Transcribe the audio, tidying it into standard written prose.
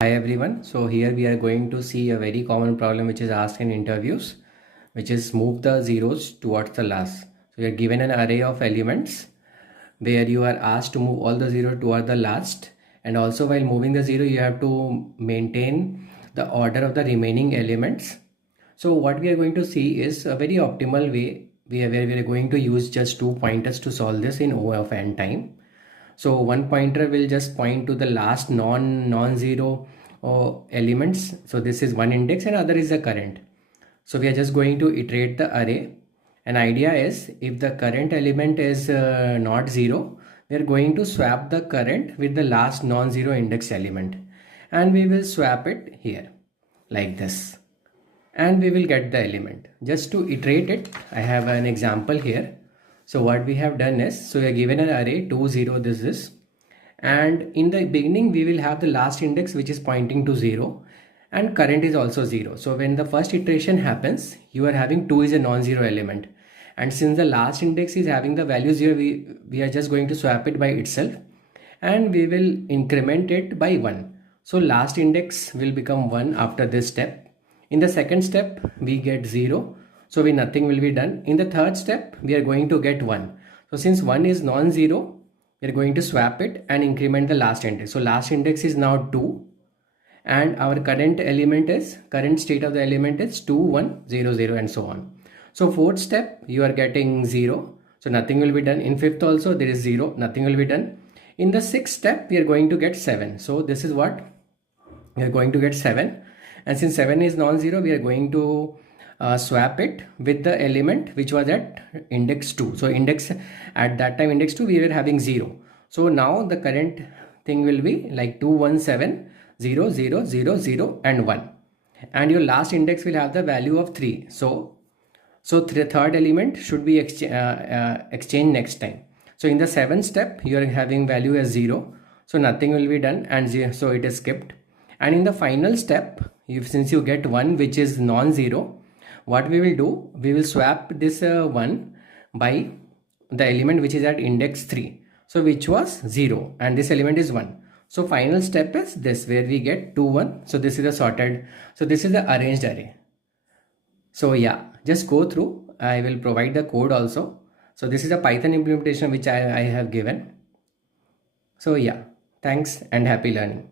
Hi everyone. So here we are going to see a very common problem which is asked in interviews, which is move the zeros towards the last. So you are given an array of elements where you are asked to move all the zero toward the last, and also while moving the zero you have to maintain the order of the remaining elements. So what we are going to see is a very optimal way where we are going to use just two pointers to solve this in O of n time. So one pointer will just point to the last non-zero elements. So this is one index and other is the current. So we are just going to iterate the array. An idea is if the current element is not zero, we are going to swap the current with the last non-zero index element, and we will swap it here like this, and we will get the element. Just to iterate it, I have an example here. So what we have done is, so we are given an array 2 0, this is, and in the beginning we will have the last index which is pointing to 0, and current is also 0. So when the first iteration happens, you are having 2 is a non-zero element, and since the last index is having the value 0, we are just going to swap it by itself, and we will increment it by 1. So last index will become 1 after this step. In the second step we get 0, so nothing will be done. In the third step we are going to get 1. So since 1 is non-zero, we are going to swap it and increment the last index. So last index is now 2, and our current state of the element is 2 1 0 0, and so on. So fourth step you are getting 0, so nothing will be done. In fifth also there is 0, nothing will be done. In the sixth step we are going to get 7, so this is what we are going to get 7, and since 7 is non-zero, we are going to swap it with the element which was at index 2. So at that time index 2 we were having 0. So now the current thing will be like 2 1 7 0 0 0 0 and 1, and your last index will have the value of 3. So the third element should be exchanged next time. So in the seventh step you are having value as 0, so nothing will be done, and 0, so it is skipped. And in the final step, since you get 1 which is non-zero, what we will do, we will swap this 1 by the element which is at index 3, so which was 0, and this element is 1. So final step is this, where we get 2 1. So this is a sorted, so this is the arranged array. So yeah, just go through. I will provide the code also. So this is a Python implementation which I have given. So yeah, thanks and happy learning.